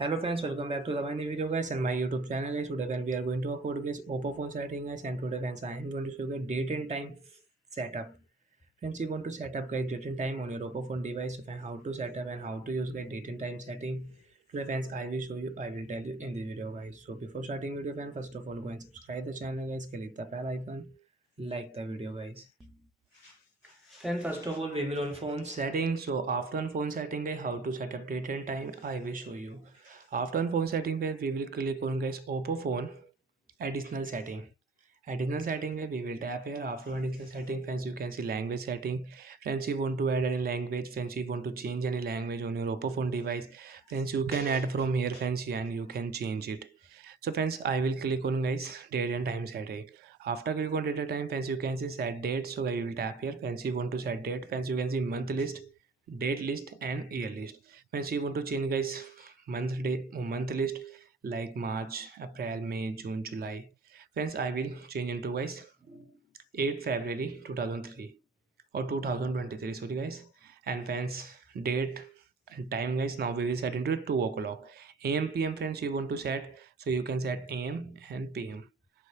Hello friends, welcome back to the my new video guys and my YouTube channel guys. Today when we are going to upload guys oppo phone setting guys, and today friends I am going to show you guys date and time setup. Friends, you want to set up guys date and time on your oppo phone device, so how to set up and how to use guys date and time setting. Today friends I will show you, I will tell you in this video guys. So before starting video friends, first of all go and subscribe the channel guys, click the bell icon, like the video guys. Then first of all we will on phone settings. So after on phone setting guys, how to set up date and time I will show you. After on phone setting guys, we will click on guys oppo phone additional setting. Additional setting guys, we will tap here. After additional setting friends, you can see language setting. Friends, you want to add any language, friends, you want to change any language on your oppo phone device, friends, you can add from here friends, and you can change it. So friends, I will click on guys date and time setting. After click on date and time friends, you can see set date. So I will tap here. Friends, you want to set date, friends, you can see month list, date list and year list. Friends, you want to change guys month day or month list like March, April, May, June, July. Friends, I will change into guys 8 February 2003 or 2023, sorry guys. And friends, date and time guys, now we will set into 2 o'clock am pm. Friends, you want to set, so you can set am and pm,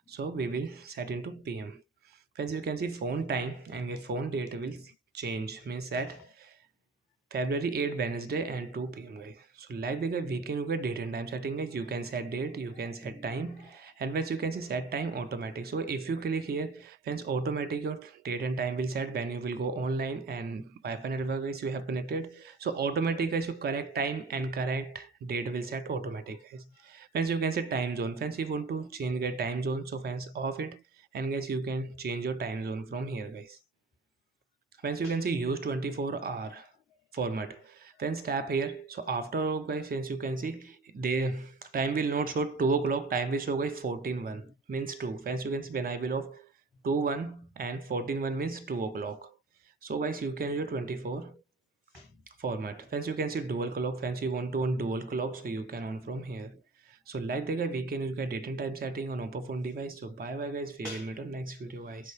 so we will set into pm. Friends, you can see phone time and your phone date will change, means set February 8 Wednesday and 2 p.m. guys. So like the guy, we can look at date and time setting guys. You can set date, you can set time, and once you can see set time automatic. So if you click here, friends, automatic your date and time will set when you will go online and Wi-Fi network guys you have connected. So automatic guys, your correct time and correct date will set automatic guys. Friends, you can set time zone. Friends, if you want to change the time zone, so friends off it, and guys you can change your time zone from here guys. Friends, you can see use 24-hour format. Friends, tap here. So after guys, friends, you can see the time will not show 2 o'clock, time will show guys 14:1 means 2. Friends, you can see when I will off 2:1 and 14:1 means 2 o'clock. So guys, you can use 24 format. Friends, you can see dual clock. Friends, you want to on dual clock, so you can on from here. So like the guy, we can use date and time setting on oppo phone device. So bye bye guys, we will meet on next video guys.